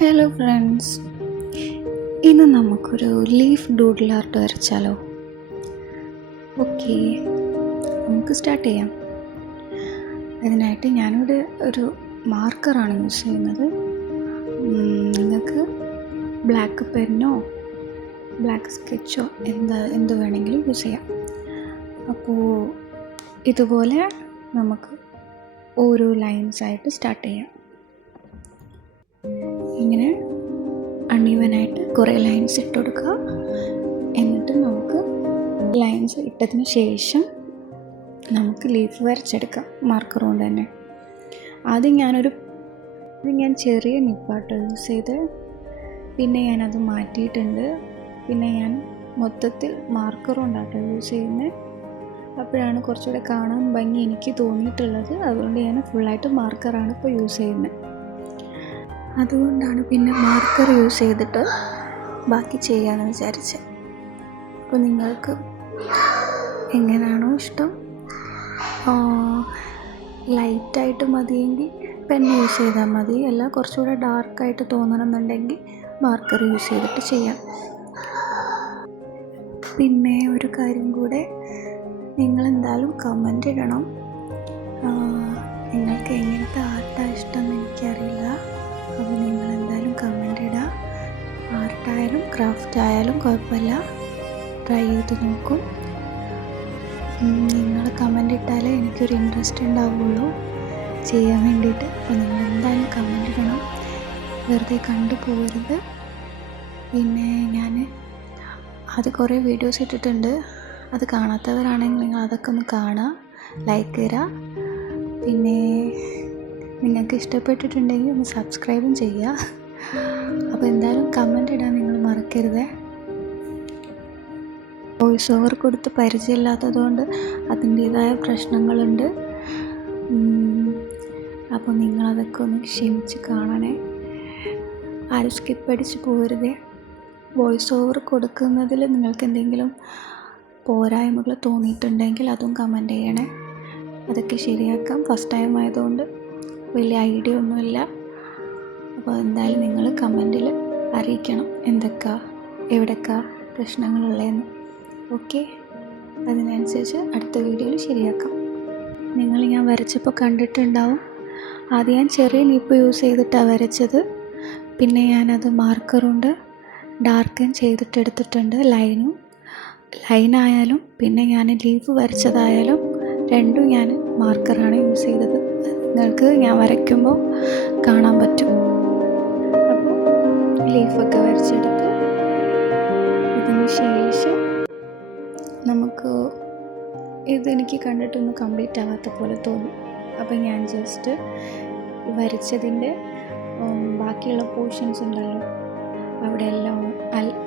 Hello friends, ഇന്ന് നമുക്കൊരു leaf doodle art വരച്ചാലോ? Okay, നമുക്ക് സ്റ്റാർട്ട് ചെയ്യാം. അതിനായിട്ട് ഞാനിവിടെ ഒരു മാർക്കറാണ് യൂസ് ചെയ്യുന്നത്. നിങ്ങൾക്ക് ബ്ലാക്ക് പെന്നോ ബ്ലാക്ക് സ്കെച്ചോ എന്ത് വേണമെങ്കിലും യൂസ് ചെയ്യാം. അപ്പോൾ ഇതുപോലെ നമുക്ക് ഓരോ ലൈൻസായിട്ട് സ്റ്റാർട്ട് ചെയ്യാം. ഇങ്ങനെ അൺഈവനായിട്ട് കുറേ ലൈൻസ് ഇട്ട് കൊടുക്കുക. എന്നിട്ട് നമുക്ക് ലൈൻസ് ഇട്ടതിന് ശേഷം നമുക്ക് ലീഫ് വരച്ചെടുക്കാം മാർക്കർ കൊണ്ട് തന്നെ. ആദ്യം ഞാൻ ചെറിയ നിപ്പാട്ടോ യൂസ് ചെയ്ത്, പിന്നെ ഞാനത് മാറ്റിയിട്ടുണ്ട്. പിന്നെ ഞാൻ മൊത്തത്തിൽ മാർക്കർ കൊണ്ടാട്ടോ യൂസ് ചെയ്യുന്നത്. അപ്പോഴാണ് കുറച്ചുകൂടെ കാണാൻ ഭംഗി എനിക്ക് തോന്നിയിട്ടുള്ളത്. അതുകൊണ്ട് ഞാൻ ഫുള്ളായിട്ട് മാർക്കറാണ് ഇപ്പോൾ യൂസ് ചെയ്യുന്നത്. അതുകൊണ്ടാണ് പിന്നെ മാർക്കർ യൂസ് ചെയ്തിട്ട് ബാക്കി ചെയ്യാമെന്ന് വിചാരിച്ചത്. അപ്പോൾ നിങ്ങൾക്ക് എങ്ങനെയാണോ ഇഷ്ടം, ലൈറ്റായിട്ട് മതിയെങ്കിൽ പെൻ യൂസ് ചെയ്താൽ മതി. അല്ല കുറച്ചുകൂടെ ഡാർക്കായിട്ട് തോന്നണമെന്നുണ്ടെങ്കിൽ മാർക്കർ യൂസ് ചെയ്തിട്ട് ചെയ്യാം. പിന്നെ ഒരു കാര്യം കൂടെ, നിങ്ങളെന്തായാലും കമൻ്റ് ഇടണം. നിങ്ങൾക്ക് എങ്ങനത്തെ ആർട്ടാണ് ഇഷ്ടമെന്ന് എനിക്കറിയില്ല. അപ്പോൾ നിങ്ങളെന്തായാലും കമൻ്റ് ഇടുക. ആർട്ടായാലും ക്രാഫ്റ്റ് ആയാലും കുഴപ്പമില്ല, ട്രൈ ചെയ്ത് നോക്കും. നിങ്ങൾ കമൻ്റ് ഇട്ടാലേ എനിക്കൊരു ഇൻട്രസ്റ്റ് ഉണ്ടാവുള്ളൂ ചെയ്യാൻ വേണ്ടിയിട്ട്. അപ്പോൾ നിങ്ങളെന്തായാലും കമൻ്റ് ഇടണം, വെറുതെ കണ്ടു പോകരുത്. പിന്നെ ഞാൻ അത് കുറേ വീഡിയോസ് ഇട്ടിട്ടുണ്ട്. അത് കാണാത്തവരാണെങ്കിൽ നിങ്ങൾ അതൊക്കെ ഒന്ന് കാണുക, ലൈക്ക് തരിക. പിന്നെ നിങ്ങൾക്ക് ഇഷ്ടപ്പെട്ടിട്ടുണ്ടെങ്കിൽ ഒന്ന് സബ്സ്ക്രൈബും ചെയ്യുക. അപ്പോൾ എന്തായാലും കമൻ്റ് ഇടാൻ നിങ്ങൾ മറക്കരുത്. വോയിസ് ഓവർ കൊടുത്ത് പരിചയമില്ലാത്തതുകൊണ്ട് അതിൻ്റേതായ പ്രശ്നങ്ങളുണ്ട്. അപ്പോൾ നിങ്ങളതൊക്കെ ഒന്ന് ക്ഷമിച്ച് കാണണേ. ആരും സ്കിപ്പ് അടിച്ച് പോകരുതേ. വോയിസ് ഓവർ കൊടുക്കുന്നതിൽ നിങ്ങൾക്ക് എന്തെങ്കിലും പോരായ്മകൾ തോന്നിയിട്ടുണ്ടെങ്കിൽ അതും കമൻ്റ് ചെയ്യണേ. അതൊക്കെ ശരിയാക്കാം. ഫസ്റ്റ് ടൈം ആയതുകൊണ്ട് വലിയ ഐഡിയ ഒന്നുമില്ല. അപ്പോൾ എന്തായാലും നിങ്ങൾ കമൻറ്റിൽ അറിയിക്കണം എവിടെയൊക്കെ പ്രശ്നങ്ങളുള്ളതെന്ന്. ഓക്കെ, അതിനനുസരിച്ച് അടുത്ത വീഡിയോയിൽ ശരിയാക്കാം. നിങ്ങൾ ഞാൻ വരച്ചപ്പോൾ കണ്ടിട്ടുണ്ടാവും, ആദ്യം ഞാൻ ചെറിയ നിപ്പ് യൂസ് ചെയ്തിട്ടാണ് വരച്ചത്. പിന്നെ ഞാനത് മാർക്കർ കൊണ്ട് ഡാർക്കൻ ചെയ്തിട്ടെടുത്തിട്ടുണ്ട്. ലൈനായാലും പിന്നെ ഞാൻ ലീഫ് വരച്ചതായാലും രണ്ടും ഞാൻ മാർക്കറാണ് യൂസ് ചെയ്തത്. നിങ്ങൾക്ക് ഞാൻ വരയ്ക്കുമ്പോൾ കാണാൻ പറ്റും. അപ്പോൾ ലീഫൊക്കെ വരച്ചെടുത്ത് ഇതിന് ശേഷം നമുക്ക് ഇതെനിക്ക് കണ്ടിട്ടൊന്നും കംപ്ലീറ്റ് ആവാത്ത പോലെ തോന്നി. അപ്പോൾ ഞാൻ ജസ്റ്റ് വരച്ചതിൻ്റെ ബാക്കിയുള്ള പോർഷൻസ് ഉണ്ടല്ലോ,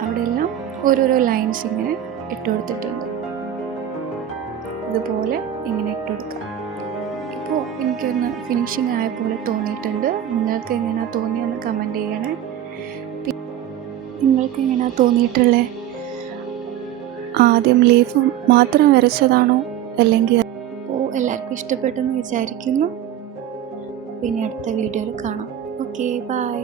അവിടെയെല്ലാം ഓരോരോ ലൈൻസ് ഇങ്ങനെ ഇട്ട് കൊടുത്തിട്ടുണ്ട്. ഇതുപോലെ ഇങ്ങനെ ഇട്ട് കൊടുക്കാം. ഇപ്പോൾ എനിക്കൊന്ന് ഫിനിഷിങ് ആയ പോലെ തോന്നിയിട്ടുണ്ട്. നിങ്ങൾക്ക് എങ്ങനെയാണ് തോന്നിയെന്ന് കമൻറ്റ് ചെയ്യണേ. നിങ്ങൾക്ക് എങ്ങനെയാണ് തോന്നിയിട്ടുള്ളത്? ആദ്യം ലീഫ് മാത്രം വരച്ചതാണോ, അല്ലെങ്കിൽ എല്ലാവർക്കും ഇഷ്ടപ്പെട്ടെന്ന് വിചാരിക്കുന്നു. പിന്നെ അടുത്ത വീഡിയോയിൽ കാണാം. Okay, by.